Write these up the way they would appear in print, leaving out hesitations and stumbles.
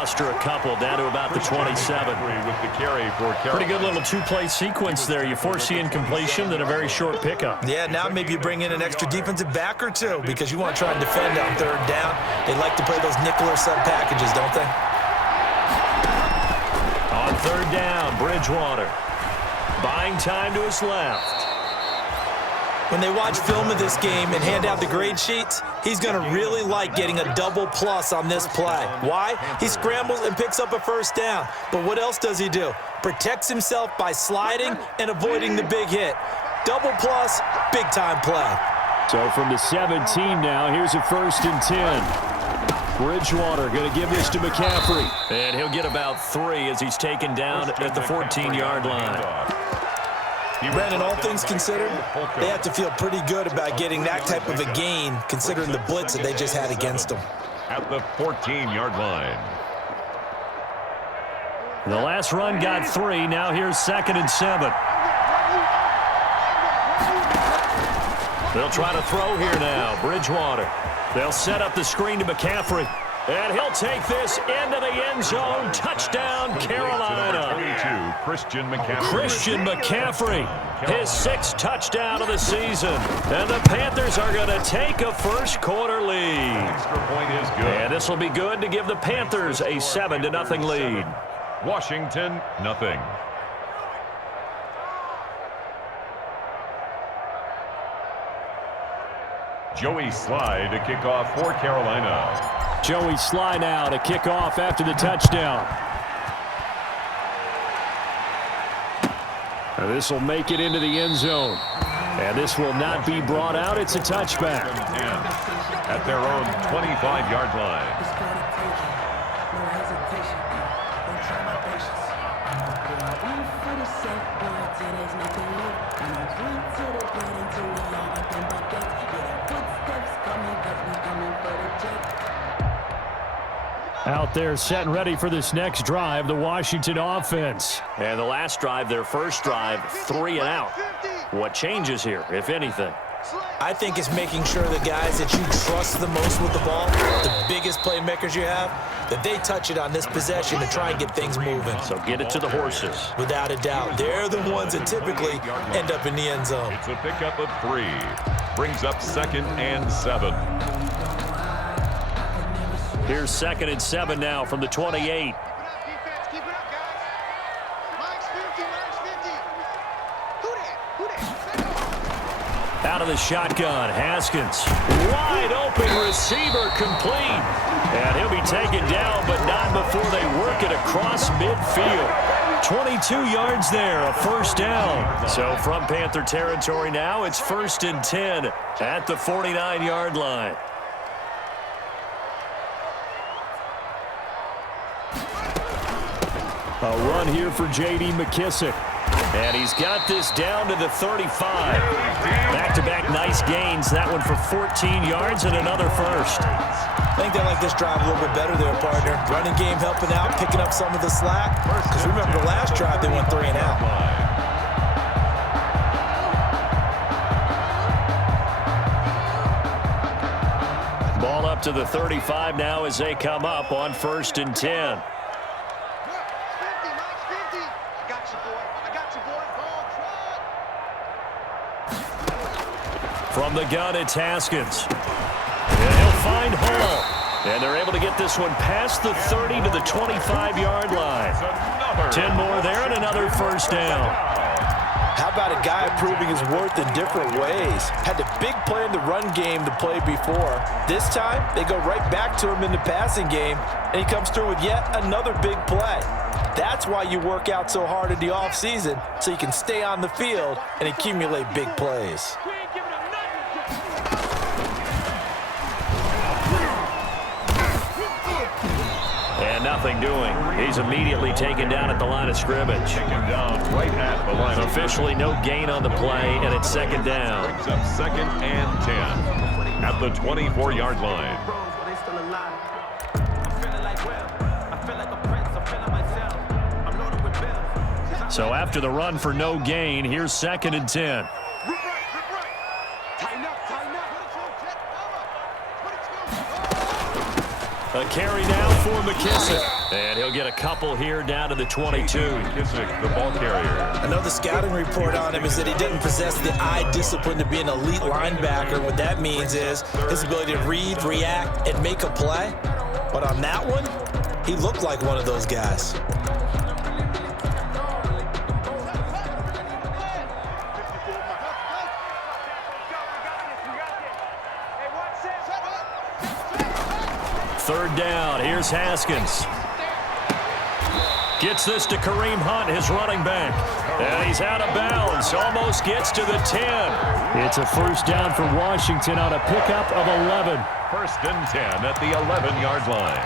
muster a couple, down to about the 27. Pretty good little two-play sequence there. You force the incompletion, then a very short pickup. Yeah, now maybe you bring in an extra defensive back or two because you want to try and defend on third down. They like to play those nickel or sub packages, don't they? On third down, Bridgewater. Buying time to his left. When they watch film of this game and hand out the grade sheets, he's going to really like getting a double plus on this play. Why? He scrambles and picks up a first down. But what else does he do? Protects himself by sliding and avoiding the big hit. Double plus, big-time play. So from the 17 now, here's a 1st and 10. Bridgewater going to give this to McCaffrey. And he'll get about 3 as he's taken down at the 14-yard line. Brandon, all things considered, they have to feel pretty good about getting that type of a gain considering the blitz that they just had against them. At the 14-yard line. The last run got 3. Now here's 2nd and 7. They'll try to throw here now. Bridgewater. They'll set up the screen to McCaffrey. And he'll take this into the end zone. Touchdown, Carolina. 22, Christian McCaffrey. Christian McCaffrey, his 6th touchdown of the season. And the Panthers are going to take a first-quarter lead. Extra point is good. And this will be good to give the Panthers a 7-0 lead. Washington, nothing. Joey Sly to kick off for Carolina. Joey Sly now to kick off after the touchdown. This will make it into the end zone. And this will not be brought out. It's a touchback. At their own 25-yard line. Out there set and ready for this next drive, the Washington offense. And the last drive, their first drive, 3 and out. What changes here, if anything? I think it's making sure the guys that you trust the most with the ball, the biggest playmakers you have, that they touch it on this possession to try and get things moving. So get it to the horses. Without a doubt. They're the ones that typically end up in the end zone. It's a pickup of 3. Brings up 2nd and 7. Here's 2nd and 7 now from the 28. Out of the shotgun, Haskins. Wide open receiver complete. And he'll be taken down, but not before they work it across midfield. 22 yards there, a first down. So from Panther territory now, it's 1st and 10 at the 49-yard line. A run here for J.D. McKissic. And he's got this down to the 35. Back-to-back nice gains. That one for 14 yards and another first. I think they like this drive a little bit better there, partner. Running game helping out, picking up some of the slack. Because remember the last drive, they went 3 and out. Ball up to the 35 now as they come up on 1st and 10. From the gun, it's Haskins. And he'll find Hall. And they're able to get this one past the 30 to the 25-yard line. 10 more there and another first down. How about a guy proving his worth in different ways? Had the big play in the run game to play before. This time, they go right back to him in the passing game, and he comes through with yet another big play. That's why you work out so hard in the offseason, so you can stay on the field and accumulate big plays. And nothing doing. He's immediately taken down at the line of scrimmage. Taken down right at the line. Officially no gain on the play, and it's 2nd down. Brings up 2nd and 10 at the 24-yard line. So after the run for no gain, here's 2nd and 10. A carry now for McKissick. And he'll get a couple here down to the 22. McKissick, the ball carrier. Another scouting report on him is that he doesn't possess the eye discipline to be an elite linebacker. What that means is his ability to read, react, and make a play. But on that one, he looked like one of those guys. Third down, here's Haskins. Gets this to Kareem Hunt, his running back. And he's out of bounds, almost gets to the 10. It's a first down for Washington on a pickup of 11. First and 10 at the 11-yard line.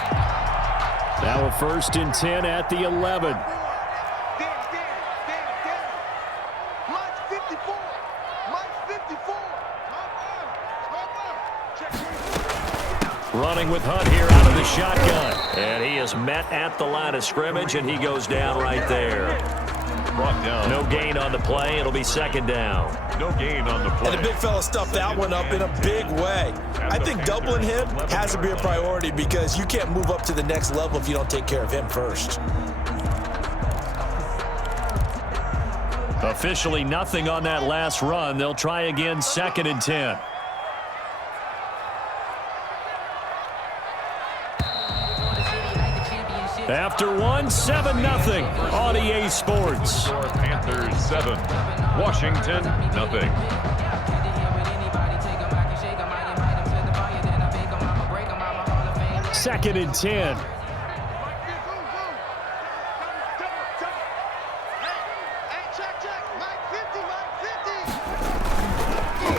Now a first and 10 at the 11. Running with Hunt here out of the shotgun. And he is met at the line of scrimmage, and he goes down right there. Brought down. No gain on the play. It'll be second down. No gain on the play. And the big fella stuffed that one up in a big way. I think doubling him has to be a priority because you can't move up to the next level if you don't take care of him first. Officially nothing on that last run. They'll try again, second and 10. After one, 7-0 on EA Sports. Panthers 7, Washington nothing. Second and 10.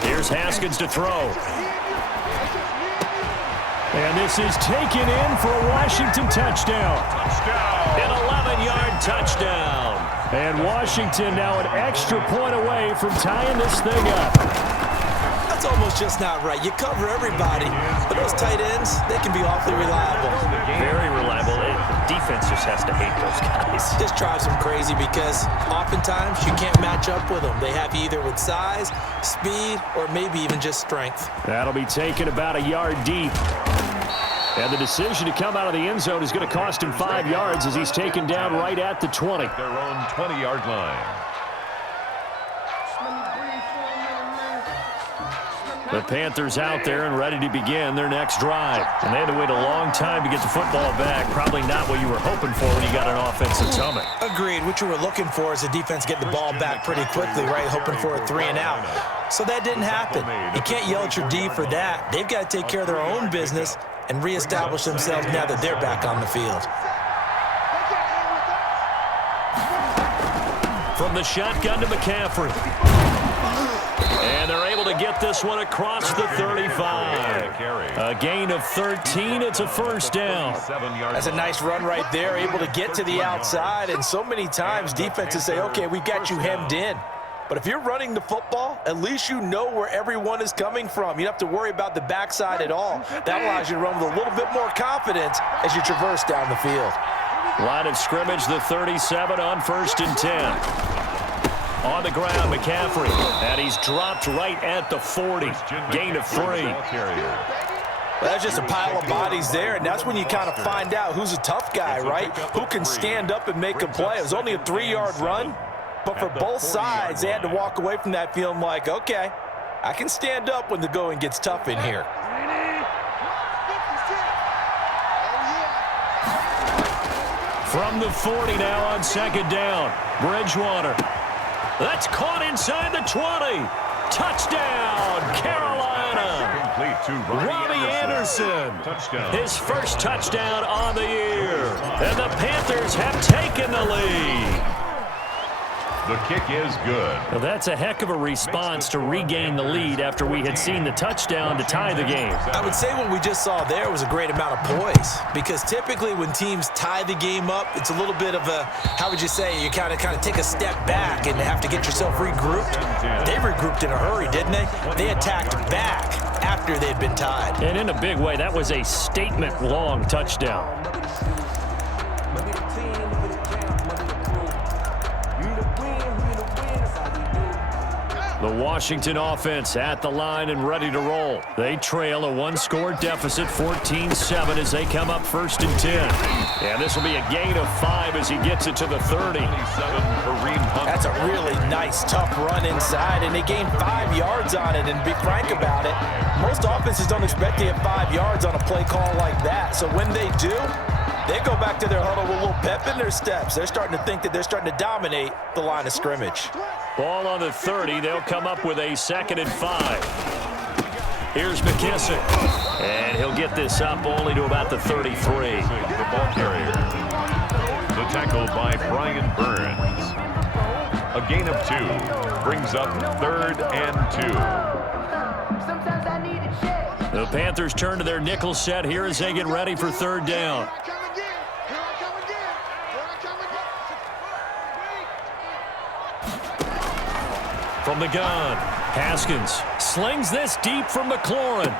Here's Haskins to throw. And this is taken in for a Washington touchdown. An 11-yard touchdown. And Washington now an extra point away from tying this thing up. That's almost just not right. You cover everybody, but those tight ends, they can be awfully reliable. Very reliable. Defense just has to hate those guys. This drives them crazy because oftentimes you can't match up with them. They have you either with size, speed, or maybe even just strength. That'll be taken about a yard deep. And the decision to come out of the end zone is going to cost him 5 yards as he's taken down right at the 20. Their own 20-yard line. The Panthers out there and ready to begin their next drive. And they had to wait a long time to get the football back. Probably not what you were hoping for when you got an offense that's humming. Agreed. What you were looking for is the defense get the ball back pretty quickly, right? Hoping for a 3 and out. So that didn't happen. You can't yell at your D for that. They've got to take care of their own business and reestablish themselves now that they're back on the field. From the shotgun to McCaffrey. And they're able to get this one across the 35. A gain of 13. It's a first down. That's a nice run right there, able to get to the outside. And so many times defenses say, okay, we got you hemmed in. But if you're running the football, at least you know where everyone is coming from. You don't have to worry about the backside at all. That allows you to run with a little bit more confidence as you traverse down the field. Line of scrimmage, the 37 on first and 10. On the ground, McCaffrey. And he's dropped right at the 40. Gain of 3. Well, that's just a pile of bodies there, and that's when you kind of find out who's a tough guy, right? Who can stand up and make a play. It was only a 3-yard run. But for both sides, they had to walk away from that feeling like, okay, I can stand up when the going gets tough in here. From the 40 now on second down. Bridgewater. That's caught inside the 20. Touchdown, Carolina. Complete to Robbie Anderson. Touchdown. His first touchdown on the year. And the Panthers have taken the lead. The kick is good. Well, that's a heck of a response to regain the lead after we had seen the touchdown to tie the game. I would say what we just saw there was a great amount of poise, because typically when teams tie the game up, it's a little bit of a, how would you say, you kind of take a step back and have to get yourself regrouped. They regrouped in a hurry, didn't they? They attacked back after they'd been tied. And in a big way, that was a statement-long touchdown. The Washington offense at the line and ready to roll. They trail a one-score deficit, 14-7, as they come up 1st and 10. And this will be a gain of 5 as he gets it to the 30. That's a really nice, tough run inside, and they gained 5 yards on it. And to be frank about it, most offenses don't expect to get 5 yards on a play call like that. So when they do, they go back to their huddle with a little pep in their steps. They're starting to think that they're starting to dominate the line of scrimmage. Ball on the 30. They'll come up with a 2nd and 5. Here's McKissick. And he'll get this up only to about the 33. The ball carrier. The tackle by Brian Burns. A gain of 2 brings up 3rd and 2. The Panthers turn to their nickel set here as they get ready for 3rd down. From the gun, Haskins slings this deep from McLaurin.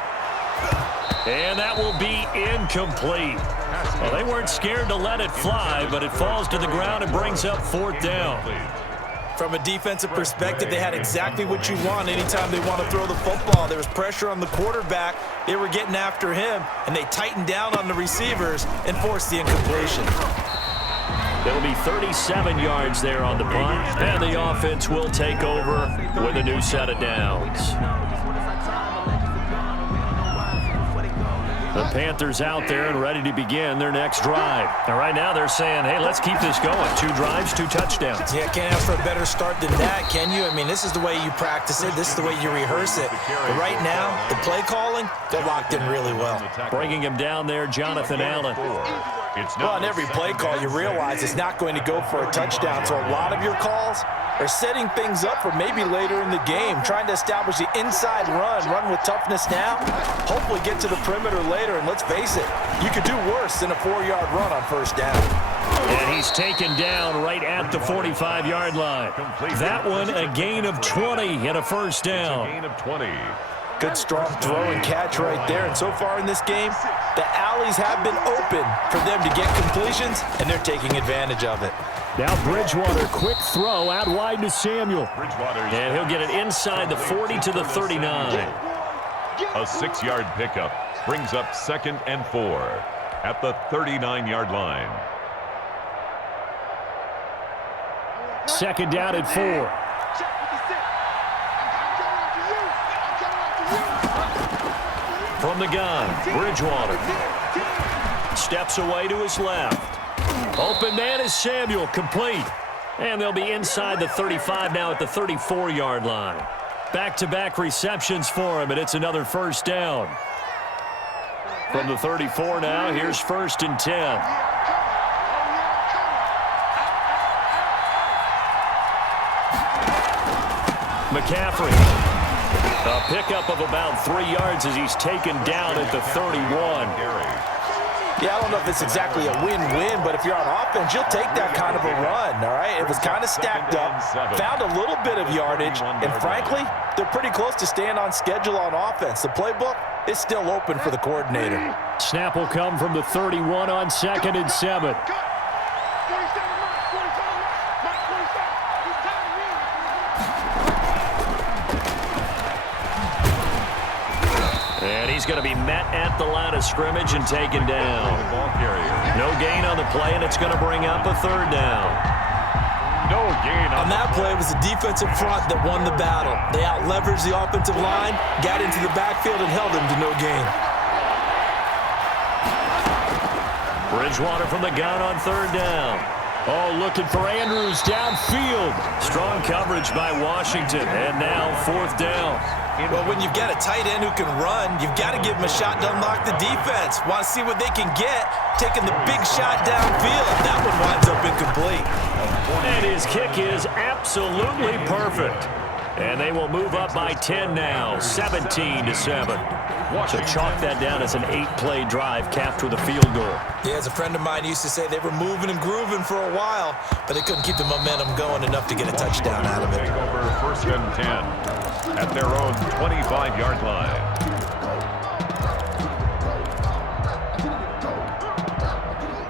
And that will be incomplete. Well, they weren't scared to let it fly, but it falls to the ground and brings up 4th down. From a defensive perspective, they had exactly what you want anytime they want to throw the football. There was pressure on the quarterback. They were getting after him, and they tightened down on the receivers and forced the incompletion. It'll be 37 yards there on the punt, and the offense will take over with a new set of downs. The Panthers out there and ready to begin their next drive. And right now they're saying, hey, let's keep this going. 2 drives, 2 touchdowns. Yeah, can't ask for a better start than that, can you? I mean, this is the way you practice it. This is the way you rehearse it. But right now, the play calling, they're locked in really well. Bringing him down there, Jonathan Allen. Well, on every play call, you realize it's not going to go for a touchdown. So a lot of your calls are setting things up for maybe later in the game, trying to establish the inside run with toughness now, hopefully get to the perimeter later. And let's face it, you could do worse than a 4-yard run on 1st down. And he's taken down right at the 45-yard line. That one, a gain of 20 and a 1st down. Gain of 20. Good, strong throw and catch right there. And so far in this game, the alleys have been open for them to get completions, and they're taking advantage of it. Now Bridgewater, quick throw out wide to Samuel. And he'll get it inside the 40 to the 39. A 6-yard pickup brings up 2nd and 4 at the 39-yard line. 2nd down at 4. From the gun, Bridgewater. Steps away to his left. Open man is Samuel, complete. And they'll be inside the 35 now at the 34-yard line. Back-to-back receptions for him, and it's another 1st down. From the 34 now, here's 1st and 10. McCaffrey. A pickup of about 3 yards as he's taken down at the 31. Yeah, I don't know if it's exactly a win-win, but if you're on offense, you'll take that kind of a run, all right? It was kind of stacked up, found a little bit of yardage, and frankly, they're pretty close to staying on schedule on offense. The playbook is still open for the coordinator. Snap will come from the 31 on 2nd and 7. And he's going to be met at the line of scrimmage and taken down. No gain on the play, and it's going to bring up a 3rd down. No gain on that play. It was the defensive front that won the battle. They out-leveraged the offensive line, got into the backfield, and held him to no gain. Bridgewater from the gun on 3rd down. Oh, looking for Andrews downfield. Strong coverage by Washington, and now 4th down. Well, when you've got a tight end who can run, you've got to give him a shot to unlock the defense. Want to see what they can get, taking the big shot downfield. That one winds up incomplete. And his kick is absolutely perfect. And they will move up by 10 now, 17-7. So chalk that down as an 8-play drive capped with a field goal. Yeah, as a friend of mine used to say, they were moving and grooving for a while, but they couldn't keep the momentum going enough to get a touchdown out of it. Over 1st and 10 at their own 25-yard line.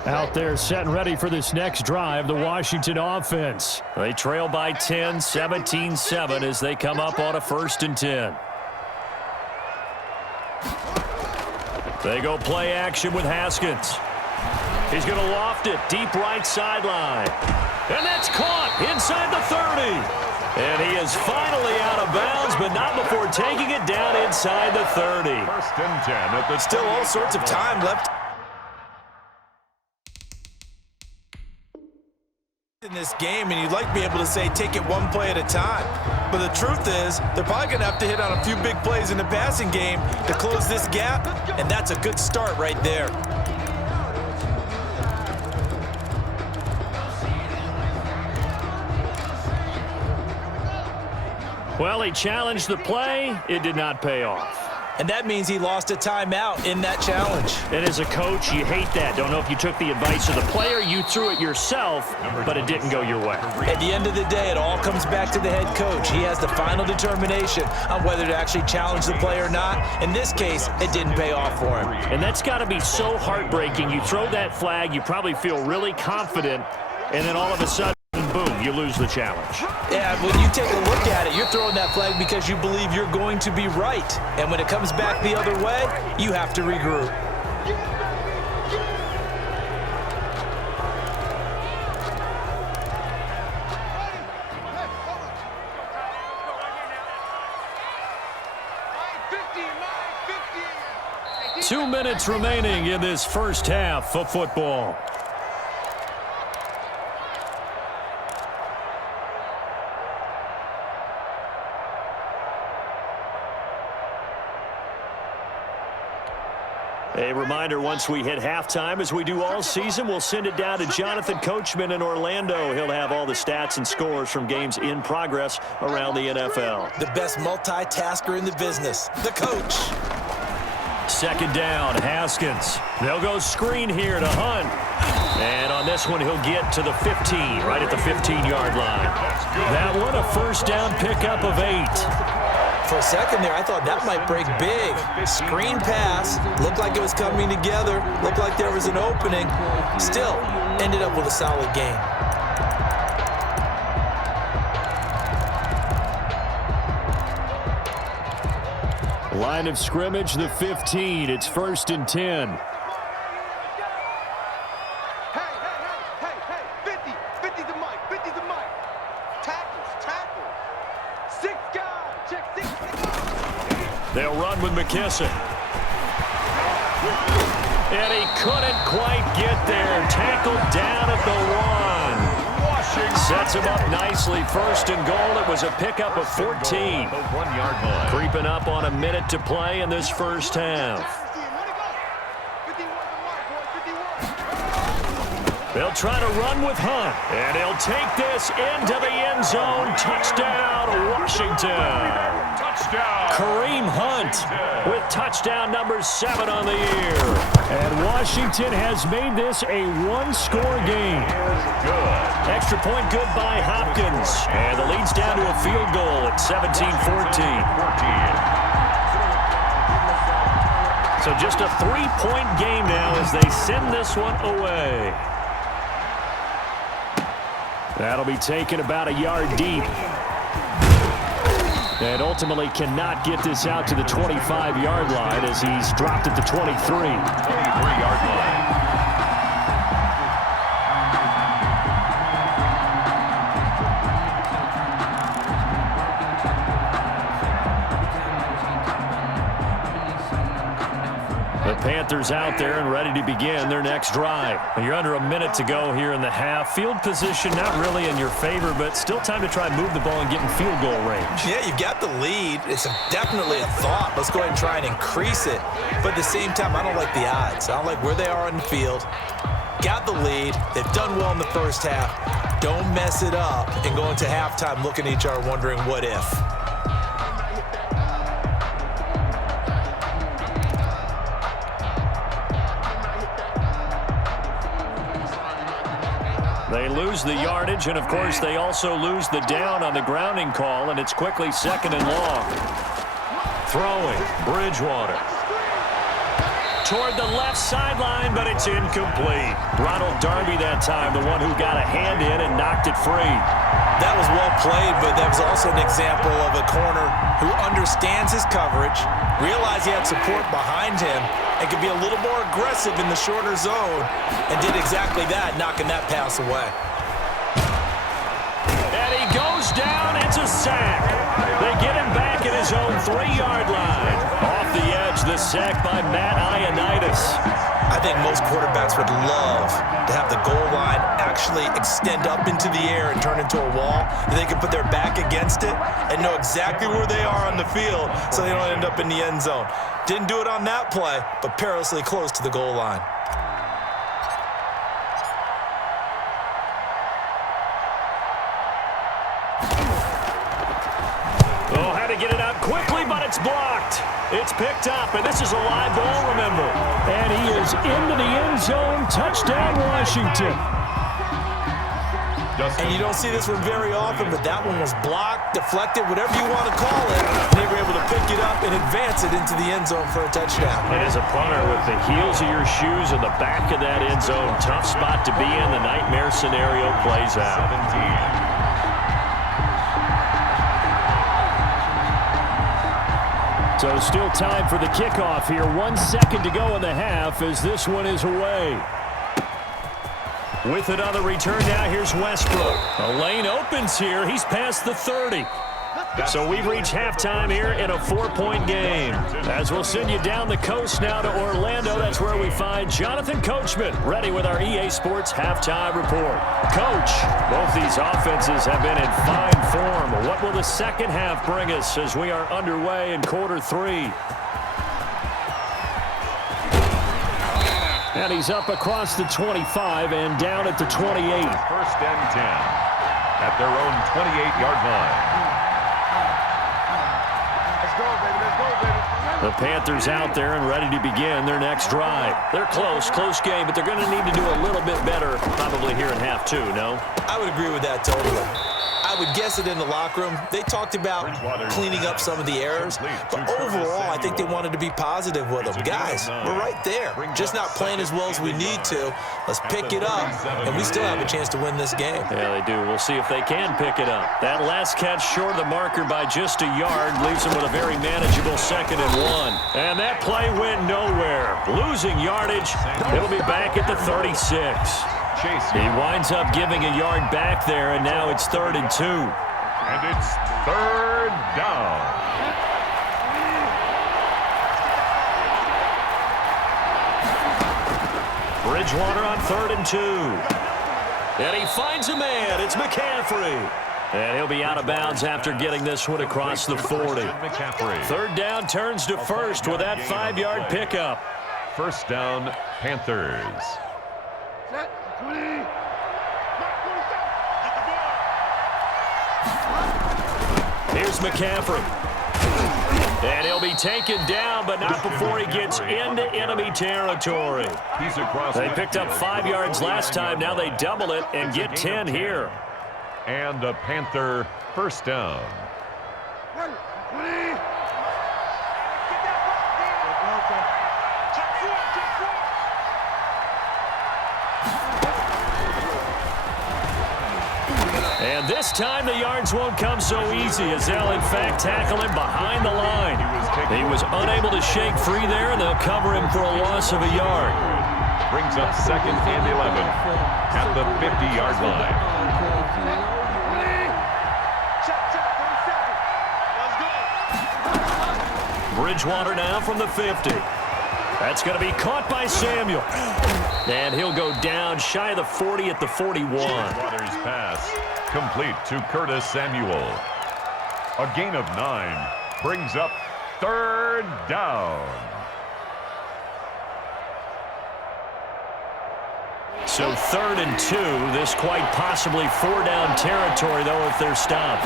Out there set and ready for this next drive, the Washington offense. They trail by 10, 17-7 as they come up on a 1st and 10. They go play action with Haskins. He's going to loft it deep right sideline. And that's caught inside the 30. And he is finally out of bounds, but not before taking it down inside the 30. 1st and 10 at the Still all sorts of time left in this game, and you'd like to be able to say take it one play at a time. But the truth is, they're probably going to have to hit on a few big plays in the passing game to close this gap, and that's a good start right there. Well, he challenged the play. It did not pay off. And that means he lost a timeout in that challenge. And as a coach, you hate that. Don't know if you took the advice of the player, you threw it yourself, but it didn't go your way. At the end of the day, it all comes back to the head coach. He has the final determination on whether to actually challenge the play or not. In this case, it didn't pay off for him. And that's got to be so heartbreaking. You throw that flag, you probably feel really confident, and then all of a sudden, boom, you lose the challenge. Yeah, when you take a look at it, you're throwing that flag because you believe you're going to be right. And when it comes back the other way, you have to regroup. Two minutes remaining in this first half of football. A reminder, once we hit halftime, as we do all season, we'll send it down to Jonathan Coachman in Orlando. He'll have all the stats and scores from games in progress around the NFL. The best multitasker in the business, the coach. 2nd down, Haskins. They'll go screen here to Hunt. And on this one, he'll get to the 15, right at the 15-yard line. That one, a 1st down pickup of 8. For a second there, I thought that might break big. Screen pass, looked like it was coming together, looked like there was an opening. Still, ended up with a solid game. Line of scrimmage, the 15. It's 1st and 10. They'll run with McKissick. And he couldn't quite get there. Tackled down at the 1. Washington sets him up nicely. 1st and goal. It was a pickup of 14. 1-yard line. Creeping up on a minute to play in this first half. They'll try to run with Hunt. And he'll take this into the end zone. Touchdown, Washington. Touchdown. Kareem Hunt with touchdown number 7 on the year. And Washington has made this a 1-score game. Good. Extra point good by Hopkins. And the lead's down to a field goal at 17-14. So just a 3-point game now as they send this one away. That'll be taken about a yard deep. And ultimately cannot get this out to the 25-yard line as he's dropped at the 23. 23-yard line. The Panthers out there and ready to begin their next drive. You're under a minute to go here in the half. Field position not really in your favor, but still time to try and move the ball and get in field goal range. Yeah, you've got the lead. It's definitely a thought. Let's go ahead and try and increase it. But at the same time, I don't like the odds. I don't like where they are on the field. Got the lead. They've done well in the first half. Don't mess it up and go into halftime looking at each other wondering what if. They lose the yardage, and of course they also lose the down on the grounding call, and it's quickly 2nd and long. Throwing, Bridgewater. toward the left sideline, but it's incomplete. Ronald Darby that time, the one who got a hand in and knocked it free. That was well played, but that was also an example of a corner who understands his coverage, realized he had support behind him, and could be a little more aggressive in the shorter zone, and did exactly that, knocking that pass away. And he goes down. It's a sack. They get him back at his own 3-yard line. Off the edge, the sack by Matt Ioannidis. I think most quarterbacks would love to have the goal line actually extend up into the air and turn into a wall. And they can put their back against it and know exactly where they are on the field so they don't end up in the end zone. Didn't do it on that play, but perilously close to the goal line. Oh, had to get it out quickly, but it's blocked. It's picked up, and this is a live ball, remember. And he is into the end zone. Touchdown, Washington. And you don't see this one very often, but that one was blocked, deflected, whatever you want to call it. And they were able to pick it up and advance it into the end zone for a touchdown. And as a punter, with the heels of your shoes in the back of that end zone, tough spot to be in. The nightmare scenario plays out. 17. So still time for the kickoff here. 1 second to go in the half as this one is away. With it on the return now, here's Westbrook. A lane opens here. He's past the 30. So we've reached halftime here in a 4-point game. As we'll send you down the coast now to Orlando, that's where we find Jonathan Coachman, ready with our EA Sports Halftime Report. Coach, both these offenses have been in fine form. What will the second half bring us as we are underway in quarter 3? And he's up across the 25 and down at the 28. First and 10 at their own 28-yard line. The Panthers out there and ready to begin their next drive. They're close game, but they're going to need to do a little bit better probably here in half 2, no? I would agree with that totally. I would guess it in the locker room. They talked about cleaning up some of the errors, but overall, I think they wanted to be positive with them. Guys, we're right there. Just not playing as well as we need to. Let's pick it up, and we still have a chance to win this game. Yeah, they do. We'll see if they can pick it up. That last catch short of the marker by just a yard leaves them with a very manageable 2nd and 1. And that play went nowhere. Losing yardage. It'll be back at the 36. He winds up giving a yard back there, and now it's 3rd and 2. And it's 3rd down. Bridgewater on 3rd and 2. And he finds a man. It's McCaffrey. And he'll be out of bounds after getting this one across the 40. 3rd down turns to 1st with that 5-yard pickup. 1st down, Panthers. Here's McCaffrey. And he'll be taken down, but not before he gets into enemy territory. They picked up 5 yards last time. Now they double it and get 10 here. And a Panther 1st down. And this time the yards won't come so easy as they'll in fact tackle him behind the line. He was unable to shake free there, and they'll cover him for a loss of a yard. Brings up 2nd and 11 at the 50-yard line. Bridgewater now from the 50. That's going to be caught by Samuel. And he'll go down shy of the 40 at the 41. Bridgewater's pass complete to Curtis Samuel. A gain of 9 brings up 3rd down. So 3rd and 2. This quite possibly 4-down territory, though, if they're stopped.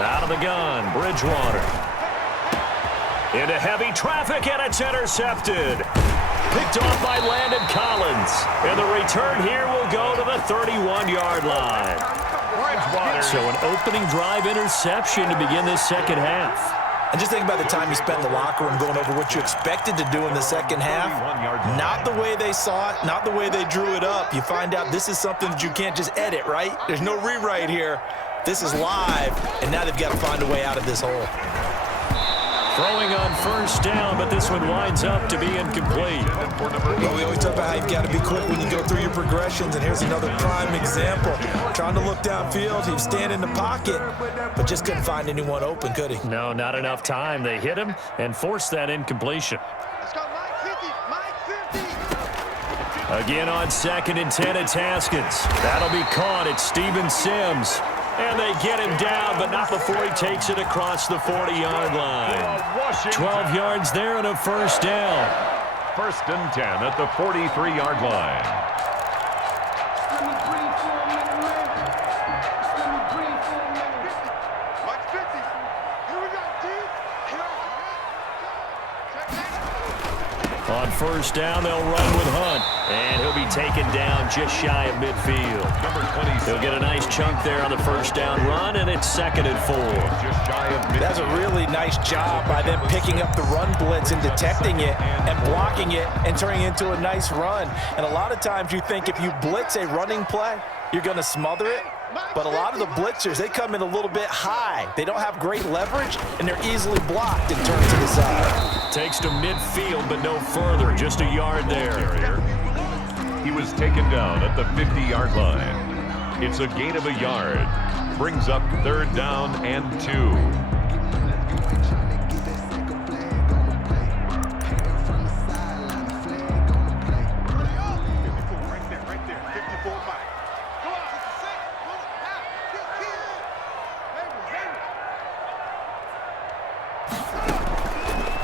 Out of the gun, Bridgewater. Into heavy traffic, and it's intercepted. Picked off by Landon Collins. And the return here will go to the 31-yard line. So an opening drive interception to begin this second half. And just think about the time you spent in the locker room going over what you expected to do in the second half. Not the way they saw it, not the way they drew it up. You find out this is something that you can't just edit, right? There's no rewrite here. This is live, and now they've got to find a way out of this hole. Throwing on first down, but this one winds up to be incomplete. Well, we always talk about how you've got to be quick when you go through your progressions, and here's another prime example. Trying to look downfield, he was standing in the pocket, but just couldn't find anyone open, could he? No, not enough time. They hit him and forced that incompletion. Let's go, Mike 50, Mike 50. Again on 2nd and 10, it's Haskins. That'll be caught. It's Steven Sims. And they get him down, but not before he takes it across the 40-yard line. 12 yards there and a first down. 1st and 10 at the 43-yard line. Mike 50. Here we go, T. On first down, they'll run with Hunt. And he'll be taken down just shy of midfield. He'll get a nice chunk there on the first down run, and it's 2nd and 4. Just shy of midfield. That's a really nice job by them picking up the run blitz and detecting it and blocking it and turning it into a nice run. And a lot of times you think if you blitz a running play, you're going to smother it. But a lot of the blitzers, they come in a little bit high. They don't have great leverage, and they're easily blocked and turned to the side. Takes to midfield, but no further. Just a yard there. He was taken down at the 50-yard line. It's a gain of a yard. Brings up 3rd down and 2.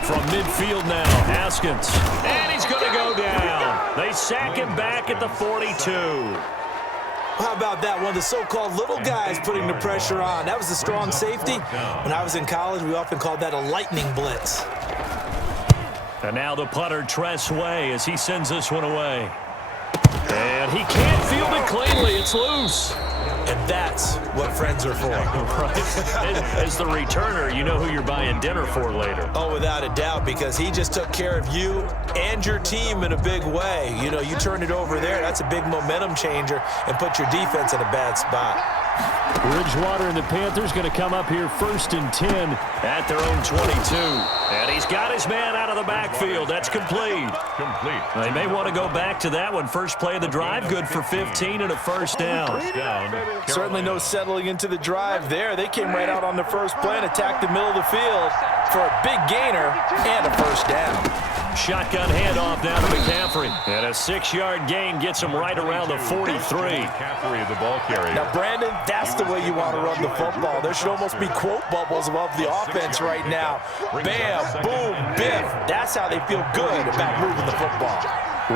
From midfield now, Haskins. And he's going to go down. They sack him back at the 42. How about that? One of the so-called little guys putting the pressure on. That was a strong safety. When I was in college, we often called that a lightning blitz. And now the punter, Tress Way, as he sends this one away. And he can't field it cleanly. It's loose. And that's what friends are for. Right. As the returner, you know who you're buying dinner for later. Oh, without a doubt, because he just took care of you and your team in a big way. You know, you turn it over there, that's a big momentum changer and put your defense in a bad spot. Bridgewater and the Panthers going to come up here 1st and 10 at their own 22. And he's got his man out of the backfield. That's complete. They may want to go back to that one. First play of the drive, good for 15 and a first down. Certainly no settling into the drive there. They came right out on the first play and attacked the middle of the field for a big gainer and a first down. Shotgun handoff down to McCaffrey. And a 6-yard gain gets him right around the 43. McCaffrey, the ball carrier. Now, Brandon, that's the way you want to run the football. There should almost be quote bubbles above the offense right now. Bam, boom, biff. That's how they feel good about moving the football.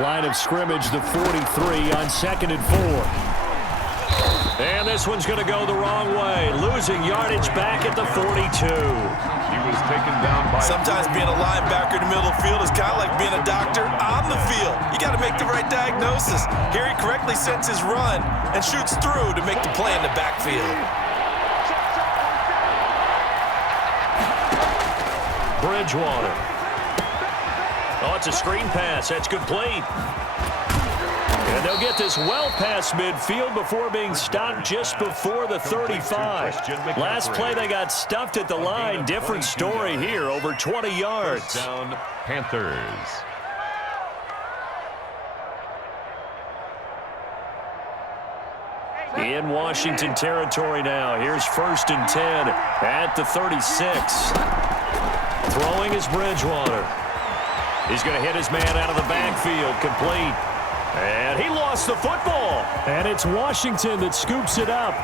Line of scrimmage, the 43 on 2nd and 4. And this one's going to go the wrong way. Losing yardage back at the 42. He was taken down by... Sometimes being a linebacker in the middle of the field is kind of like being a doctor on the field. You got to make the right diagnosis. Here he correctly sets his run and shoots through to make the play in the backfield. Bridgewater. Oh, it's a screen pass. That's complete. And they'll get this well past midfield before being stopped just before the 35. Last play, they got stuffed at the line. Different story here, over 20 yards. First down, Panthers. In Washington territory now. Here's 1st and 10 at the 36. Throwing is Bridgewater. He's going to hit his man out of the backfield. Complete. And he lost the football. And it's Washington that scoops it up.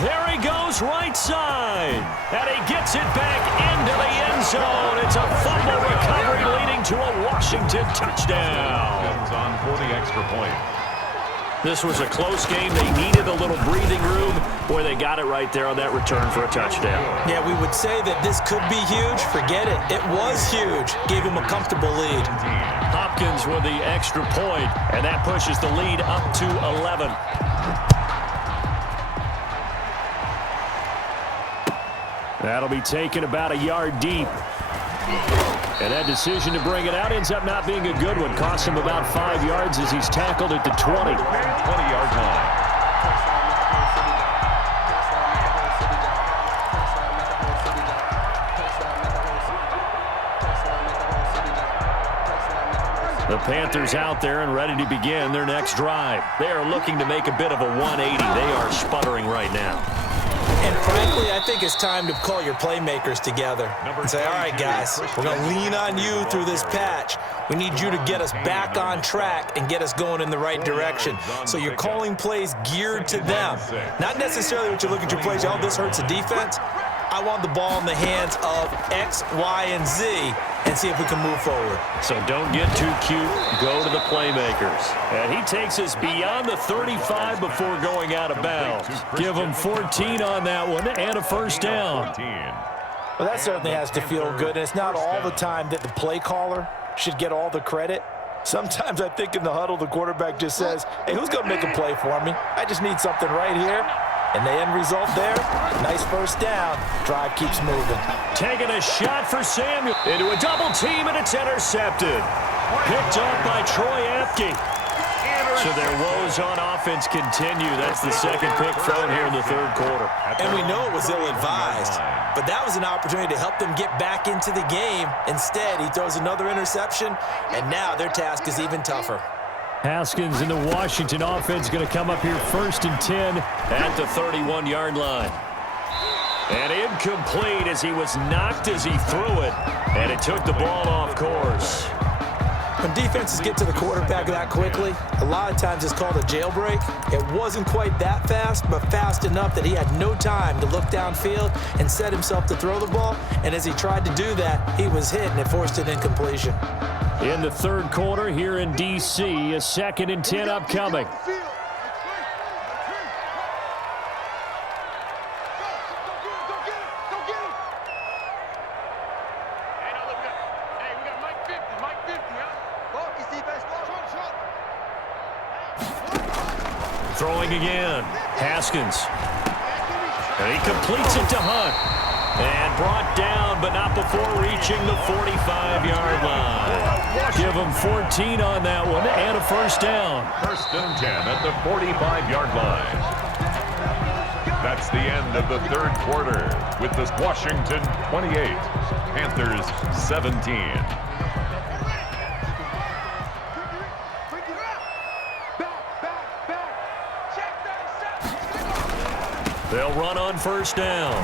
There he goes, right side. And he gets it back into the end zone. It's a fumble recovery leading to a Washington touchdown. On for the extra point. This was a close game. They needed a little breathing room. Boy, they got it right there on that return for a touchdown. Yeah, we would say that this could be huge. Forget it. It was huge. Gave him a comfortable lead. Hopkins with the extra point, and that pushes the lead up to 11. That'll be taken about a yard deep. And that decision to bring it out ends up not being a good one. Costs him about 5 yards as he's tackled at the 20. 20-yard line. The Panthers out there and ready to begin their next drive. They are looking to make a bit of a 180. They are sputtering right now. And frankly, I think it's time to call your playmakers together and say, all right, guys, we're going to lean on you through this patch. We need you to get us back on track and get us going in the right direction. So you're calling plays geared to them. Not necessarily what you look at your plays, oh, this hurts the defense. I want the ball in the hands of X, Y, and Z and see if we can move forward. So don't get too cute. Go to the playmakers. And he takes us beyond the 35 before going out of bounds. Give him 14 on that one and a first down. Well, that certainly has to feel good. And it's not all the time that the play caller should get all the credit. Sometimes I think in the huddle, the quarterback just says, hey, who's going to make a play for me? I just need something right here. And the end result there, nice first down. Drive keeps moving. Taking a shot for Samuel. Into a double team, and it's intercepted. Picked up by Troy Apke. So their woes on offense continue. That's the second pick thrown here in the third quarter. And we know it was ill-advised, but that was an opportunity to help them get back into the game. Instead, he throws another interception, and now their task is even tougher. Haskins in the Washington offense going to come up here 1st and 10 at the 31-yard line. And incomplete as he was knocked as he threw it, and it took the ball off course. When defenses get to the quarterback that quickly, a lot of times it's called a jailbreak. It wasn't quite that fast, but fast enough that he had no time to look downfield and set himself to throw the ball. And as he tried to do that, he was hit, and it forced an incompletion. In the third quarter here in D.C., a 2nd and 10 upcoming. Throwing again. Haskins. And he completes it to Hunt. And brought down, but not before reaching the 45-yard line. Give him 14 on that one and a first down. 1st and 10 at the 45-yard line. That's the end of the third quarter with the Washington 28, Panthers 17. They'll run on first down.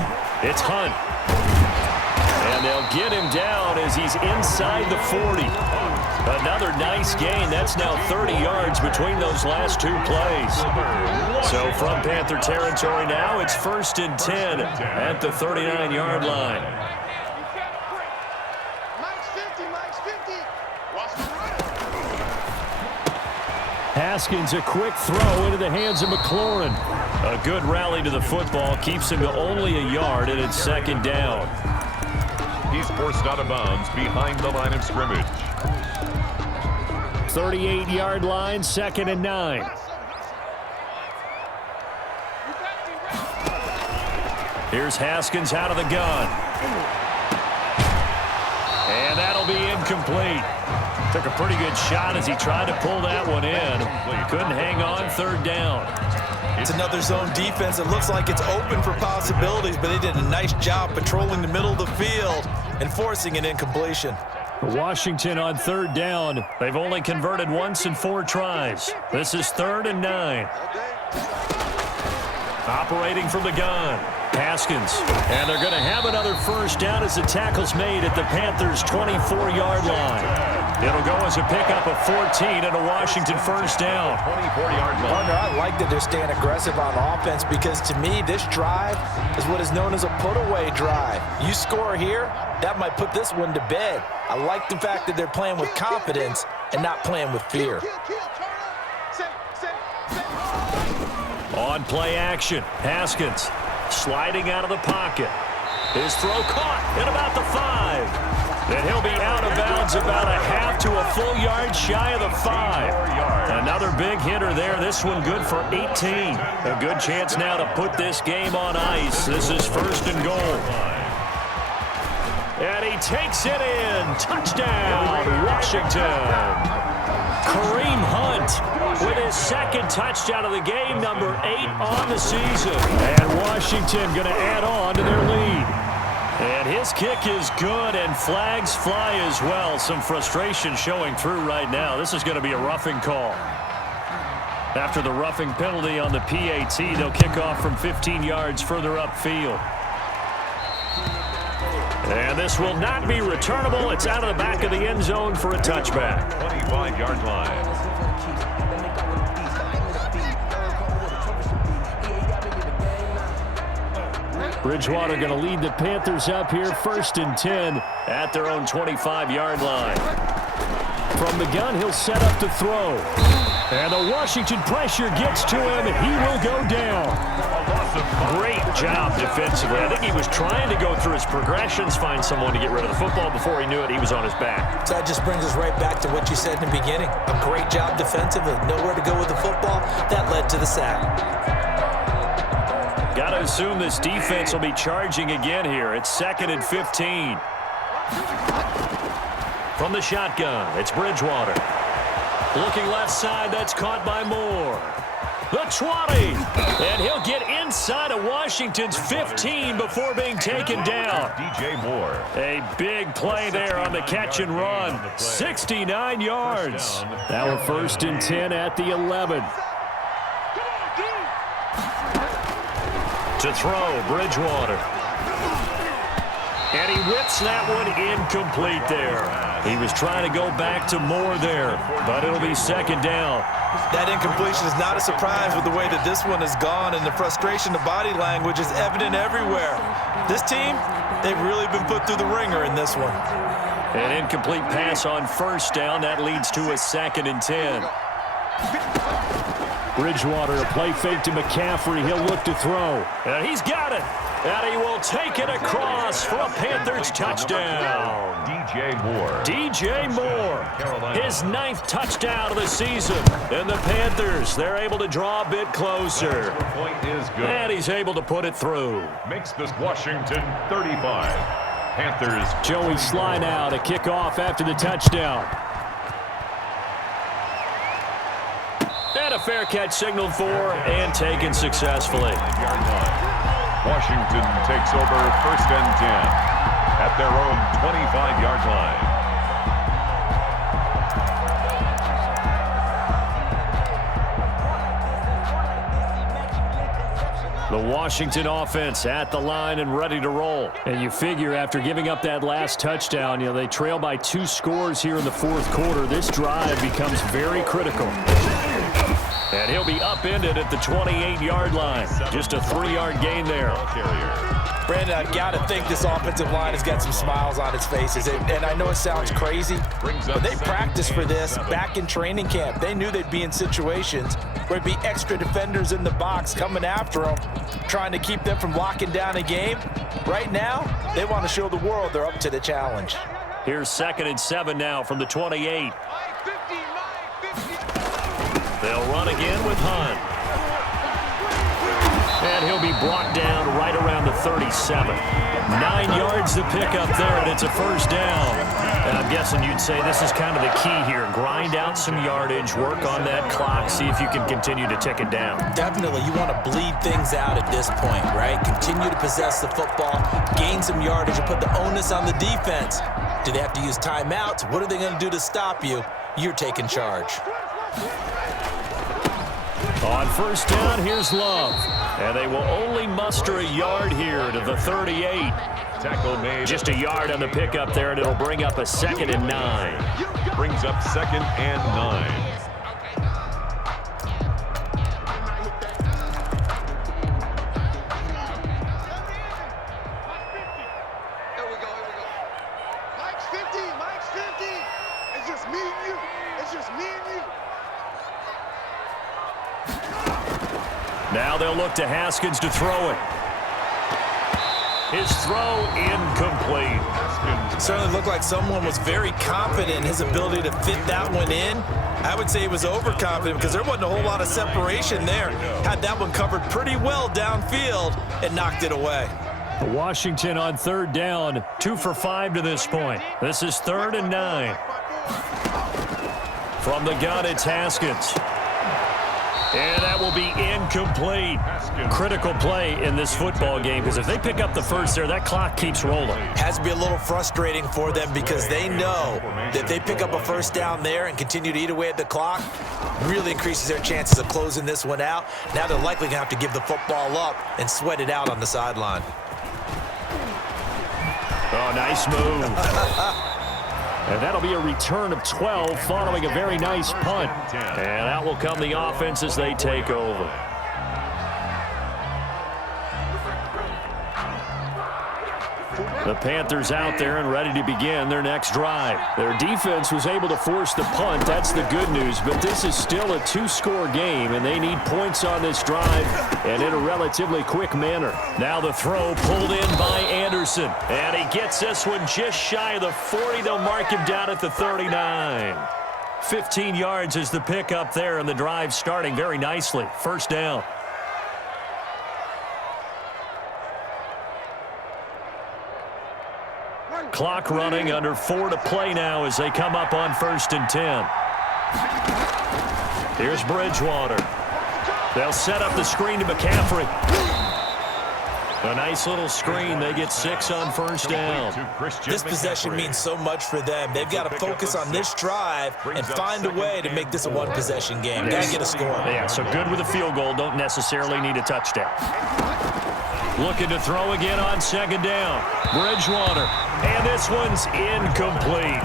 It's Hunt. And they'll get him down as he's inside the 40. Another nice gain. That's now 30 yards between those last two plays. So from Panther territory now, it's 1st and 10 at the 39-yard line. Haskins, a quick throw into the hands of McLaurin. A good rally to the football keeps him to only a yard, and it's 2nd down. He's forced out of bounds behind the line of scrimmage. 38-yard line, 2nd and 9. Here's Haskins out of the gun. And that'll be incomplete. Took a pretty good shot as he tried to pull that one in. Couldn't hang on, 3rd down. It's another zone defense. It looks like it's open for possibilities, but they did a nice job patrolling the middle of the field and forcing an incompletion. Washington on 3rd down. They've only converted once in 4 tries. This is 3rd and 9. Operating from the gun, Haskins. And they're going to have another first down as the tackle's made at the Panthers' 24-yard line. It'll go as a pickup of 14 and a Washington first down. 24-yard line. Partner, I like that they're staying aggressive on offense because, to me, this drive is what is known as a put-away drive. You score here, that might put this one to bed. I like the fact that they're playing with confidence and not playing with fear. On play action, Haskins sliding out of the pocket. His throw caught at about the 5. And he'll be out of bounds about a half to a full yard shy of the 5. Another big hitter there. This one good for 18. A good chance now to put this game on ice. This is 1st and goal. And he takes it in. Touchdown, Washington. Kareem Hunt with his second touchdown of the game, number 8 on the season. And Washington going to add on to their lead. And his kick is good, and flags fly as well. Some frustration showing through right now. This is going to be a roughing call. After the roughing penalty on the PAT, they'll kick off from 15 yards further upfield. And this will not be returnable. It's out of the back of the end zone for a touchback. 25-yard line. Bridgewater going to lead the Panthers up here, 1st and 10 at their own 25-yard line. From the gun, he'll set up to throw. And the Washington pressure gets to him. He will go down. Great job defensively. I think he was trying to go through his progressions, find someone to get rid of the football. Before he knew it, he was on his back. So that just brings us right back to what you said in the beginning. A great job defensively. Nowhere to go with the football. That led to the sack. Got to assume this defense will be charging again here. It's 2nd and 15. From the shotgun, it's Bridgewater. Looking left side, that's caught by Moore. The 20, and he'll get inside of Washington's 15 before being taken down. DJ Moore. A big play there on the catch and run. 69 yards. Now we're 1st and 10 at the 11. To throw, Bridgewater. And he whips that one incomplete there. He was trying to go back to Moore there, but it'll be 2nd down. That incompletion is not a surprise with the way that this one has gone, and the frustration, the body language is evident everywhere. This team, they've really been put through the ringer in this one. An incomplete pass on 1st down. That leads to a 2nd and 10. Bridgewater, a play fake to McCaffrey. He'll look to throw. And he's got it. And he will take it across for a Panthers touchdown. DJ Moore. DJ Moore, his 9th touchdown of the season. And the Panthers, they're able to draw a bit closer. Point is good. And he's able to put it through. Makes this Washington 35. Panthers. Joey Slye now to kick off after the touchdown. And a fair catch signaled for and taken successfully. Washington takes over 1st and 10 at their own 25-yard line. The Washington offense at the line and ready to roll. And you figure after giving up that last touchdown, they trail by 2 scores here in the 4th quarter. This drive becomes very critical. And he'll be upended at the 28-yard line. Just a 3-yard gain there. Brandon, I've got to think this offensive line has got some smiles on its faces. And I know it sounds crazy, but they practiced for this back in training camp. They knew they'd be in situations where it'd be extra defenders in the box coming after them, trying to keep them from locking down a game. Right now, they want to show the world they're up to the challenge. Here's 2nd and 7 now from the 28. They'll run again with Hunt. And he'll be brought down right around the 37. 9 yards to pick up there, and it's a 1st down. And I'm guessing you'd say this is kind of the key here. Grind out some yardage, work on that clock, see if you can continue to tick it down. Definitely, you want to bleed things out at this point, right? Continue to possess the football, gain some yardage, and put the onus on the defense. Do they have to use timeouts? What are they going to do to stop you? You're taking charge. On 1st down, here's Love. And they will only muster a yard here to the 38. Tackle made. Just a yard on the pickup there, and it'll bring up a 2nd and 9. Brings up 2nd and 9. Mike's 50. It's just me and you. It's just me and you. Now they'll look to Haskins to throw it. His throw incomplete. It certainly looked like someone was very confident in his ability to fit that one in. I would say he was overconfident because there wasn't a whole lot of separation there. Had that one covered pretty well downfield and knocked it away. Washington on third down, 2 for 5 to this point. This is 3rd and 9. From the gun, it's Haskins. And that will be incomplete. Critical play in this football game, because if they pick up the first there, that clock keeps rolling. Has to be a little frustrating for them because they know that if they pick up a first down there and continue to eat away at the clock, really increases their chances of closing this one out. Now they're likely going to have to give the football up and sweat it out on the sideline. Oh, nice move. And that'll be a return of 12 following a very nice punt. And out will come the offense as they take over. The Panthers out there and ready to begin their next drive. Their defense was able to force the punt. That's the good news. But this is still a 2-score game, and they need points on this drive and in a relatively quick manner. Now the throw pulled in by Anderson. And he gets this one just shy of the 40. They'll mark him down at the 39. 15 yards is the pickup there, and the drive starting very nicely. First down. Clock running, under 4 to play now as they come up on 1st and 10. Here's Bridgewater. They'll set up the screen to McCaffrey. A nice little screen. They get 6 on first down. This possession means so much for them. They've got to focus on this drive and find a way to make this a one-possession game. Got to get a score. Yeah, so good with a field goal. Don't necessarily need a touchdown. Looking to throw again on 2nd down. Bridgewater. And this one's incomplete.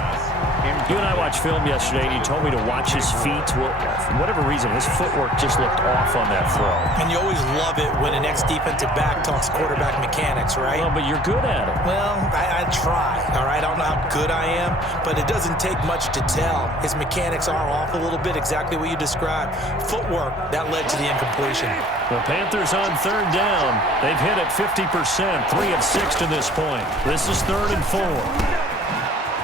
You and I watched film yesterday, and you told me to watch his feet. Well, for whatever reason, his footwork just looked off on that throw. And you always love it when an ex-defensive back talks quarterback mechanics, right? Well, but you're good at it. Well, I try, all right? I don't know how good I am, but it doesn't take much to tell. His mechanics are off a little bit, exactly what you described. Footwork, that led to the incompletion. The Panthers on 3rd down. They've hit it 50%, 3 of 6 to this point. This is 3rd and 4.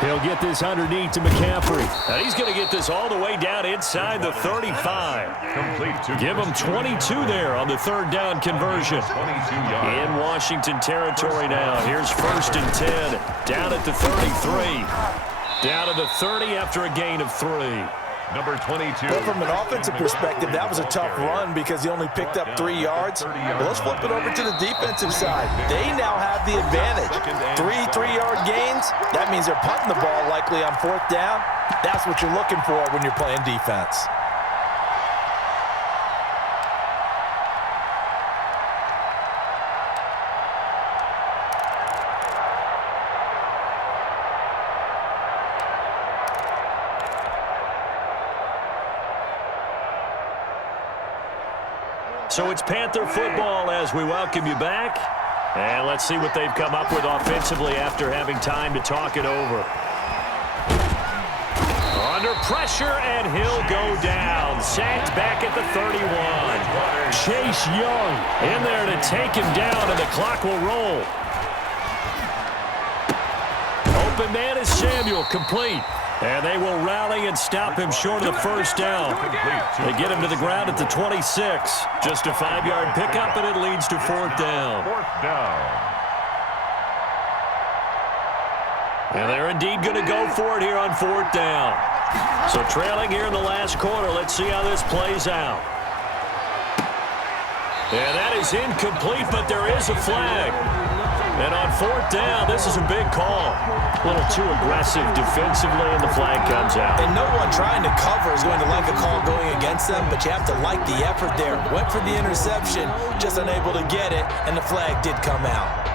He'll get this underneath to McCaffrey. And he's going to get this all the way down inside the 35. Give him 22 there on the 3rd down conversion. In Washington territory now. Here's 1st and 10. Down at the 33. Down to the 30 after a gain of 3. Number 22. But from an offensive perspective, that was a tough run because he only picked up 3 yards. But let's flip it over to the defensive side. They now have the advantage. 3 3-yard gains, that means they're punting the ball likely on 4th down. That's what you're looking for when you're playing defense. So it's Panther football as we welcome you back. And let's see what they've come up with offensively after having time to talk it over. Under pressure, and he'll go down. Sacked back at the 31. Chase Young in there to take him down, and the clock will roll. Open man is Samuel, complete. And they will rally and stop him short of the first down. They get him to the ground at the 26. Just a 5-yard pickup, and it leads to 4th down. And they're indeed going to go for it here on 4th down. So trailing here in the last quarter. Let's see how this plays out. And that is incomplete, but there is a flag. And on 4th down, this is a big call. A little too aggressive defensively, and the flag comes out. And no one trying to cover is going to like a call going against them, but you have to like the effort there. Went for the interception, just unable to get it, and the flag did come out.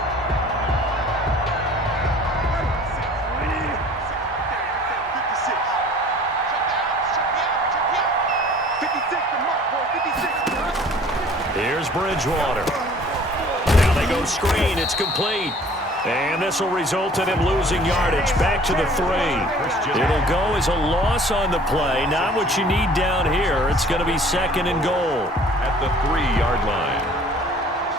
Here's Bridgewater. Go screen, it's complete. And this will result in him losing yardage back to the 3. It'll go as a loss on the play. Not what you need down here. It's going to be 2nd and goal. At the 3-yard line.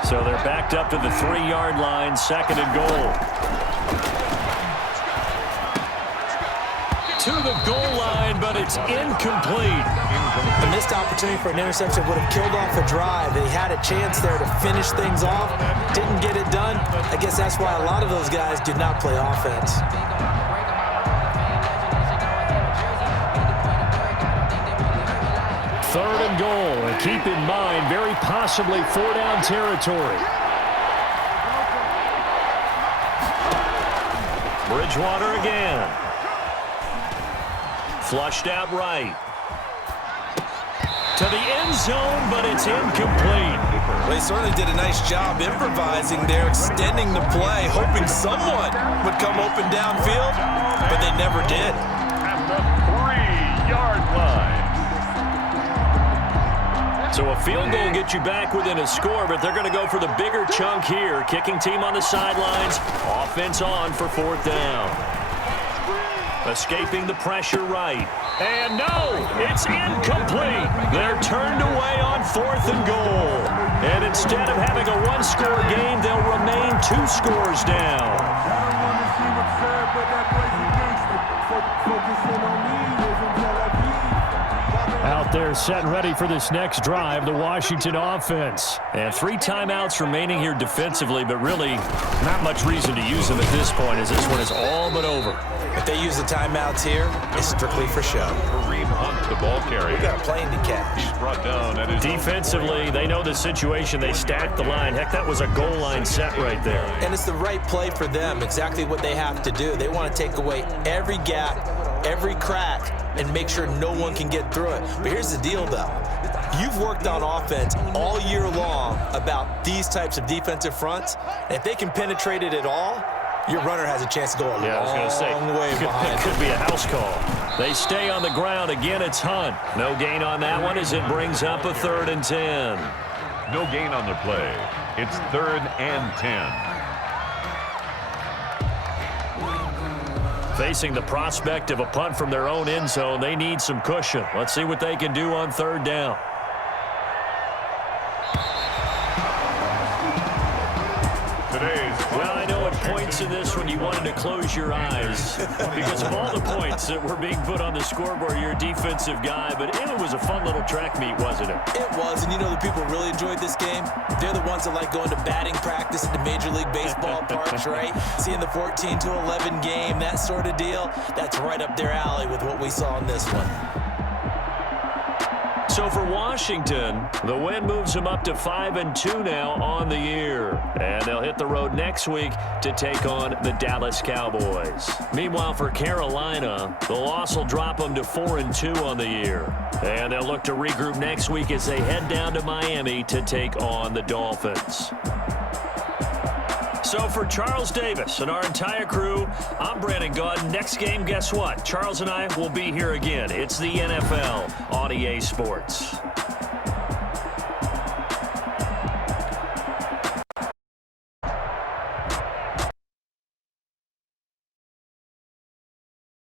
So they're backed up to the 3-yard line, 2nd and goal. to the goal line, but it's incomplete. A missed opportunity for an interception would have killed off a drive. They had a chance there to finish things off. Didn't get it done. I guess that's why a lot of those guys did not play offense. Third and goal, and keep in mind, very possibly 4-down territory. Bridgewater again. Flushed out right. To the end zone, but it's incomplete. Well, he certainly did a nice job improvising there, extending the play, hoping someone would come open downfield, but they never did. At the 3-yard line. So a field goal will get you back within a score, but they're going to go for the bigger chunk here. Kicking team on the sidelines. Offense on for 4th down. Escaping the pressure right. And no, it's incomplete. They're turned away on 4th and goal. And instead of having a one-score game, they'll remain 2 scores down. Out there set and ready for this next drive, the Washington offense. And 3 timeouts remaining here defensively, but really not much reason to use them at this point as this one is all but over. If they use the timeouts here, it's strictly for show. Kareem Hunt, the ball carrier. We got a plane to catch. He's brought down at his Defensively, they know the situation. They stacked the line. Heck, that was a goal line set right there. And it's the right play for them, exactly what they have to do. They want to take away every gap, every crack, and make sure no one can get through it. But here's the deal, though. You've worked on offense all year long about these types of defensive fronts. And if they can penetrate it at all, your runner has a chance to go a long way behind. Could be a house call. They stay on the ground. Again, it's Hunt. No gain on that one as it brings up a 3rd and 10. no gain on the play. It's 3rd and 10. Facing the prospect of a punt from their own end zone, they need some cushion. Let's see what they can do on 3rd down. Well, I know at points in this one you wanted to close your eyes because of all the points that were being put on the scoreboard. You're a defensive guy, but it was a fun little track meet, wasn't it? It was, and you know the people really enjoyed this game? They're the ones that like going to batting practice at the Major League Baseball parks, right? Seeing the 14-11 game, that sort of deal, that's right up their alley with what we saw in this one. So for Washington, the win moves them up to 5-2 now on the year. And they'll hit the road next week to take on the Dallas Cowboys. Meanwhile, for Carolina, the loss will drop them to 4-2 on the year. And they'll look to regroup next week as they head down to Miami to take on the Dolphins. So for Charles Davis and our entire crew, I'm Brandon Gaudin. Next game, guess what? Charles and I will be here again. It's the NFL on EA Sports.